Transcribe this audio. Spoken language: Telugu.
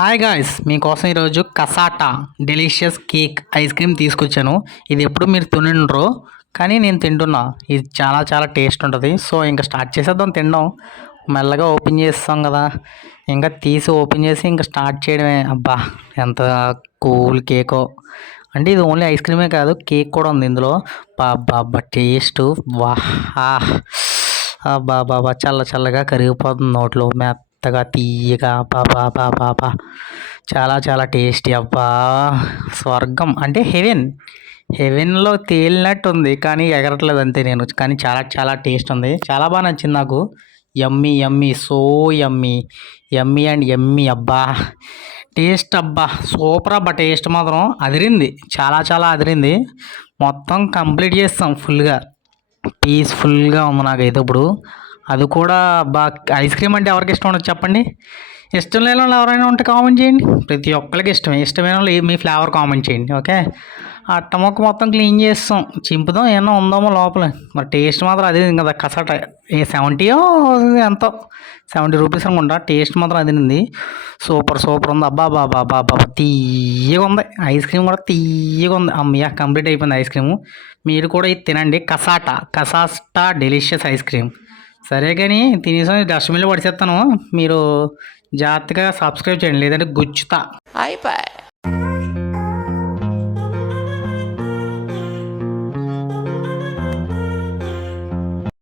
హాయ్ గాయ్స్, మీకోసం ఈరోజు కసాటా డెలిషియస్ కేక్ ఐస్ క్రీమ్ తీసుకొచ్చాను. ఇది ఎప్పుడు మీరు తినుండ్రు, కానీ నేను తింటున్నా. ఇది చాలా చాలా టేస్ట్ ఉంటుంది. సో ఇంకా స్టార్ట్ చేసేద్దాం తినడం. మెల్లగా ఓపెన్ చేస్తాం కదా, ఇంకా తీసి ఓపెన్ చేసి ఇంకా స్టార్ట్ చేయడమే. అబ్బా, ఎంత కూల్ కేకో! అంటే ఇది ఓన్లీ ఐస్ క్రీమే కాదు, కేక్ కూడా ఉంది ఇందులో. బాబా అబ్బా, టేస్ట్ వా! అబ్బా బాబా, చల్ల చల్లగా కరిగిపోతుంది నోట్లో, మెత్తగా తీయగా. బాబా బాబా బాబా, చాలా చాలా టేస్టీ. అబ్బా, స్వర్గం అంటే హెవెన్. హెవెన్లో తేలినట్టు ఉంది, కానీ ఎగరట్లేదు అంతే నేను. కానీ చాలా చాలా టేస్ట్ ఉంది, చాలా బాగా నచ్చింది నాకు. Yummy yummy, so yummy, yummy and yummy. అబ్బా టేస్ట్, అబ్బా సూపర్. అబ్బా టేస్ట్ మాత్రం అదిరింది, చాలా చాలా అదిరింది. మొత్తం కంప్లీట్ చేస్తాం ఫుల్గా. పీస్ఫుల్గా ఉంది నాకైతే ఇప్పుడు. అది కూడా ఐస్ క్రీమ్ అంటే ఎవరికి ఇష్టం ఉండదు చెప్పండి? ఇష్టం లేని వాళ్ళు ఎవరైనా ఉంటే కామెంట్ చేయండి. ప్రతి ఒక్కరికి ఇష్టమే. ఇష్టమైన వాళ్ళు మీ ఫ్లేవర్ కామెంట్ చేయండి, ఓకే? అట్టమొక్క మొత్తం క్లీన్ చేస్తాం, చింపుదాం, ఏమన్నా ఉందామో లోపల. మరి టేస్ట్ మాత్రం అదే కదా, కసట. 70 ఎంతో, 70 రూపీస్ అనుకుంటా. టేస్ట్ మాత్రం అదిరింది. సూపర్ సూపర్ ఉంది. అబ్బా బాబా బాబా, తీయగా ఉంది ఐస్ క్రీమ్ కూడా, తీయగా ఉంది. అమ్మయ్య, కంప్లీట్ అయిపోయింది ఐస్ క్రీము. మీరు కూడా ఇది తినండి, కసాటా డెలిషియస్ ఐస్ క్రీమ్. సరే కానీ తినేసి డస్ట్బిన్లో పడిచేస్తాను. మీరు జాగ్రత్తగా సబ్స్క్రైబ్ చేయండి, లేదంటే గుచ్చుతా. అయిపోయి